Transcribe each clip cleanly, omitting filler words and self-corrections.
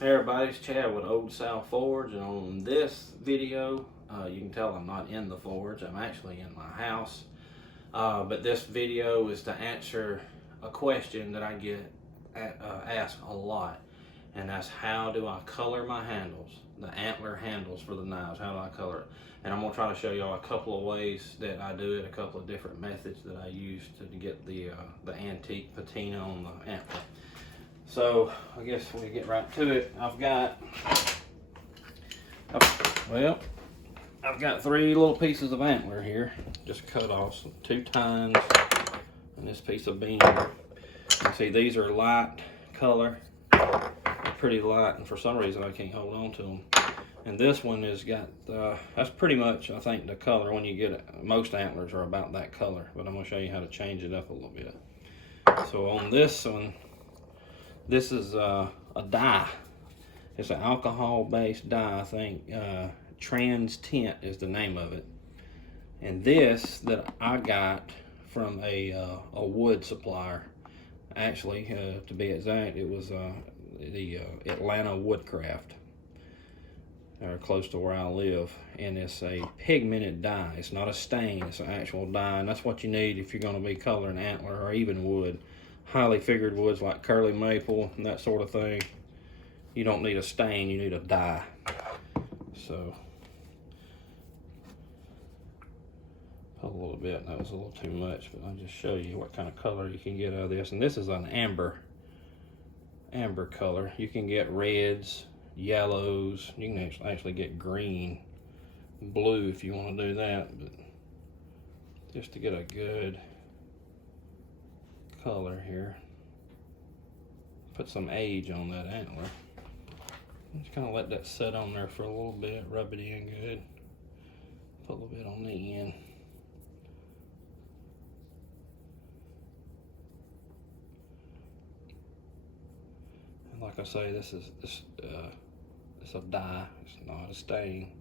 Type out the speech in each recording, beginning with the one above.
Hey everybody, it's Chad with Old South Forge, and on this video, you can tell I'm not in the forge, I'm actually in my house. But this video is to answer a question that I get asked a lot, and that's how do I color my handles, the antler handles for the knives, how do I color it? And I'm going to try to show y'all a couple of ways that I do it, a couple of different methods that I use to get the antique patina on the antler. So I guess we get right to it. I've got 3 little pieces of antler here, just cut off, some 2 tines and this piece of beam. You see these are light color, they're pretty light, and for some reason I can't hold on to them. And this one has got, that's pretty much I think the color when you get it. Most antlers are about that color, but I'm going to show you how to change it up a little bit. So on this one, this is a dye. It's an alcohol-based dye, I think. Trans Tint is the name of it. And this that I got from a wood supplier. Actually, to be exact, it was the Atlanta Woodcraft, close to where I live. And it's a pigmented dye. It's not a stain. It's an actual dye, and that's what you need if you're going to be coloring antler or even wood. Highly figured woods like curly maple and that sort of thing, you don't need a stain, you need a dye. So put a little bit, that was a little too much, but I'll just show you what kind of color you can get out of this. And this is an amber color. You can get reds, yellows, you can actually get green, blue if you want to do that, but just to get a good color here. Put some age on that antler. Just kind of let that set on there for a little bit, rub it in good. Put a little bit on the end. And like I say, this is it's a dye, it's not a stain.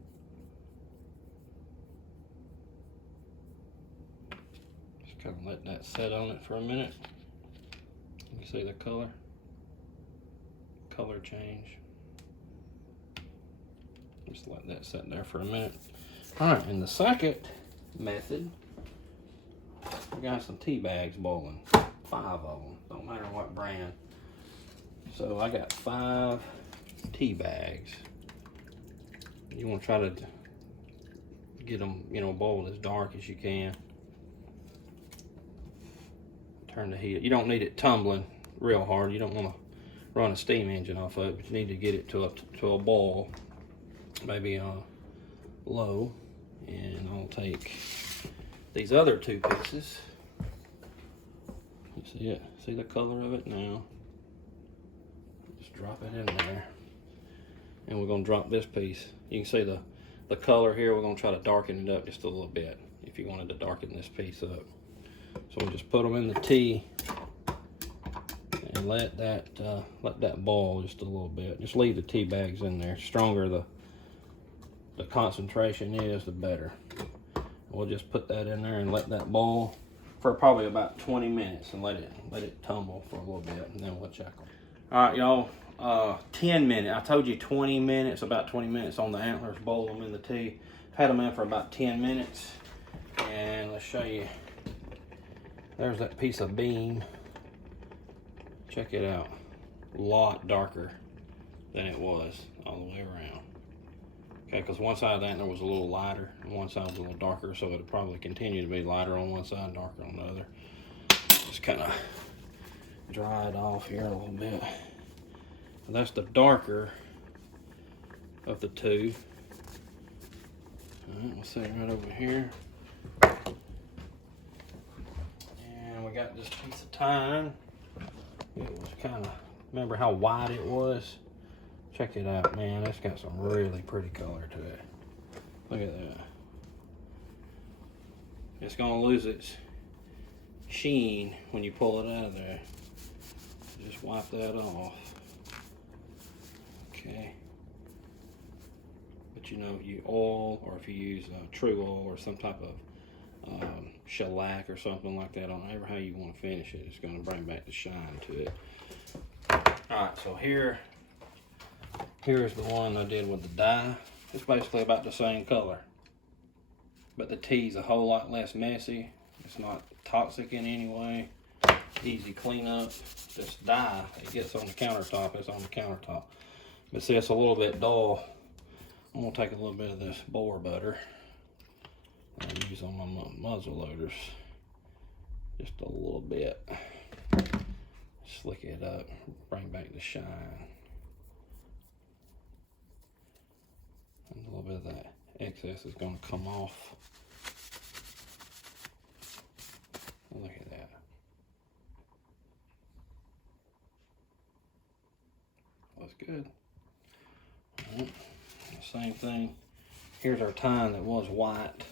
Kind of let that set on it for a minute. You can see the color change. Just let that set there for a minute. All right, and the second method, we got some tea bags boiling, 5 of them, don't matter what brand. So I got 5 tea bags. You want to try to get them, boiled as dark as you can. Turn the heat. You don't need it tumbling real hard. You don't want to run a steam engine off of it, but you need to get it to a boil, maybe low. And I'll take these other 2 pieces. You see it? See the color of it now? Just drop it in there, and we're going to drop this piece. You can see the color here. We're going to try to darken it up just a little bit. If you wanted to darken this piece up. So we'll just put them in the tea and let that boil just a little bit. Just leave the tea bags in there. The stronger the concentration is, the better. We'll just put that in there and let that boil for probably about 20 minutes and let it tumble for a little bit, and then we'll check them. All right, y'all. 10 minutes. I told you 20 minutes. About 20 minutes on the antlers. Boil them in the tea. Had them in for about 10 minutes, and let's show you. There's that piece of beam. Check it out. A lot darker than it was all the way around. Okay, because one side of the antler was a little lighter and one side was a little darker, so it'll probably continue to be lighter on one side, darker on the other. Just kind of dry it off here a little bit. And that's the darker of the 2. All right, we'll set it right over here. We got this piece of tine. It was kind of, remember how wide it was? Check it out, man. It's got some really pretty color to it. Look at that. It's gonna lose its sheen when you pull it out of there. Just wipe that off. Okay. But if you oil, or if you use true oil or some type of shellac or something like that, on however how you want to finish it, it's going to bring back the shine to it. All right, so here Here's the one I did with the dye. It's basically about the same color, but the tea's a whole lot less messy. It's not toxic in any way. Easy cleanup. This dye, it gets on the countertop, it's on the countertop. But see, it's a little bit dull. I'm gonna take a little bit of this boar butter and use on my muzzle loaders. Just a little bit. Slick it up, bring back the shine. And a little bit of that excess is gonna come off. Look at that. Looks good. Right. Same thing. Here's our tine that was white.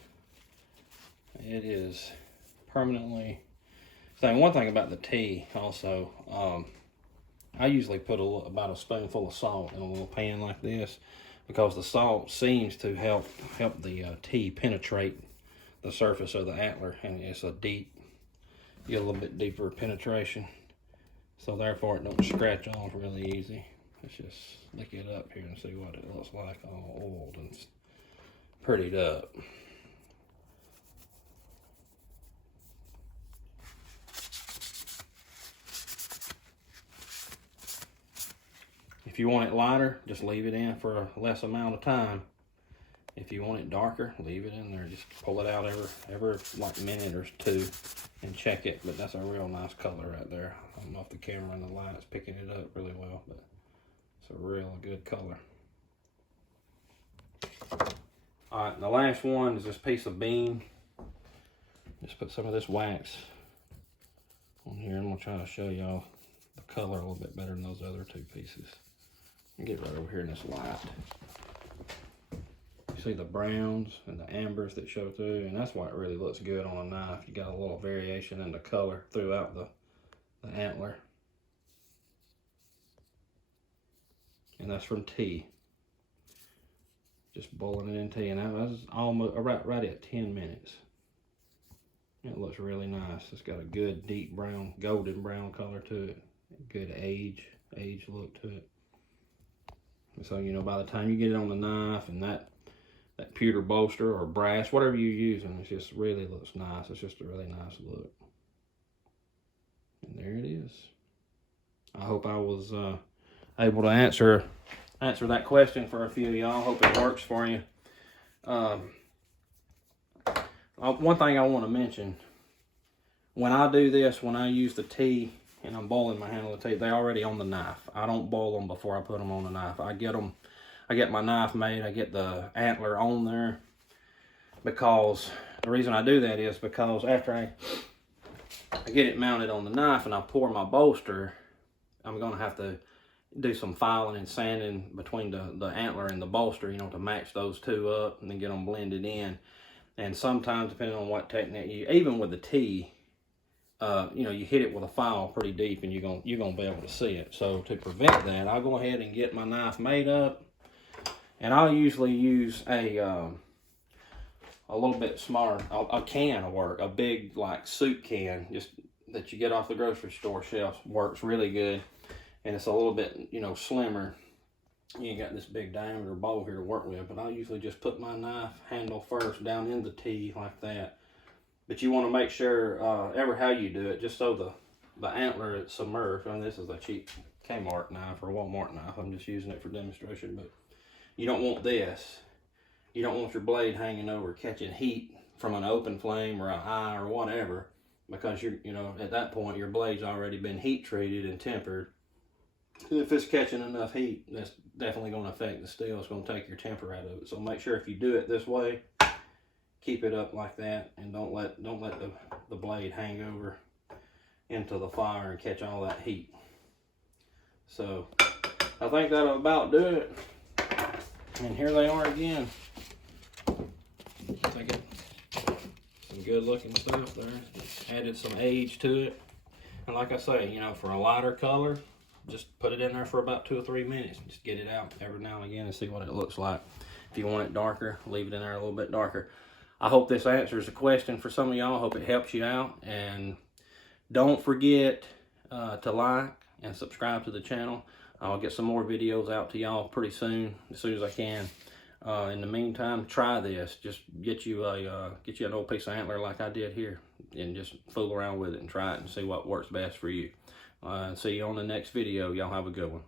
It is permanently. So one thing about the tea also, I usually put about a spoonful of salt in a little pan like this, because the salt seems to help the tea penetrate the surface of the antler, and it's a deep, you get a little bit deeper penetration, so therefore it don't scratch off really easy. Let's just lick it up here and see what it looks like, all oiled and prettied up. If you want it lighter, just leave it in for a less amount of time. If you want it darker, leave it in there. Just pull it out every like minute or two and check it. But that's a real nice color right there. I don't know if the camera and the light's picking it up really well, but it's a real good color. All right, the last one is this piece of bean. Just put some of this wax on here. I'm gonna try to show y'all the color a little bit better than those other two pieces. Get right over here in this light. You see the browns and the ambers that show through, and that's why it really looks good on a knife. You got a little variation in the color throughout the antler. And that's from tea. Just boiling it in tea, and that was almost right at 10 minutes. It looks really nice. It's got a good deep brown, golden brown color to it. Good age look to it. So, you know, by the time you get it on the knife and that pewter bolster or brass, whatever you're using, it just really looks nice. It's just a really nice look. And there it is. I hope I was able to answer that question for a few of y'all. Hope it works for you. One thing I want to mention, when I do this, when I use the tea, and I'm boiling my handle of tea, they're already on the knife. I don't boil them before I put them on the knife. I get my knife made, I get the antler on there, because the reason I do that is because after I get it mounted on the knife and I pour my bolster, I'm gonna have to do some filing and sanding between the antler and the bolster, you know, to match those two up and then get them blended in. And sometimes, depending on what technique even with the tea, you know, you hit it with a file pretty deep and you're gonna be able to see it. So to prevent that, I'll go ahead and get my knife made up, and I'll usually use a little bit smaller, a can of work, a big like soup can, just that you get off the grocery store shelves, works really good, and it's a little bit, you know, slimmer. You ain't got this big diameter bowl here to work with, but I'll usually just put my knife handle first down in the tea like that. But you want to make sure, how you do it, just so the antler is submerged. And this is a cheap Kmart knife or Walmart knife. I'm just using it for demonstration. But you don't want this. You don't want your blade hanging over catching heat from an open flame or an eye or whatever, because you know, at that point your blade's already been heat treated and tempered. And if it's catching enough heat, that's definitely going to affect the steel. It's going to take your temper out of it. So make sure if you do it this way, keep it up like that, and don't let the blade hang over into the fire and catch all that heat. So I think that'll about do it. And here they are again. Take it. Some good looking stuff there. Added some age to it. And like I say, you know, for a lighter color, just put it in there for about 2 or 3 minutes. Just get it out every now and again and see what it looks like. If you want it darker, leave it in there a little bit darker. I hope this answers the question for some of y'all. I hope it helps you out. And don't forget to like and subscribe to the channel. I'll get some more videos out to y'all pretty soon as I can. In the meantime, try this. Just get you an old piece of antler like I did here, and just fool around with it and try it and see what works best for you. See you on the next video. Y'all have a good one.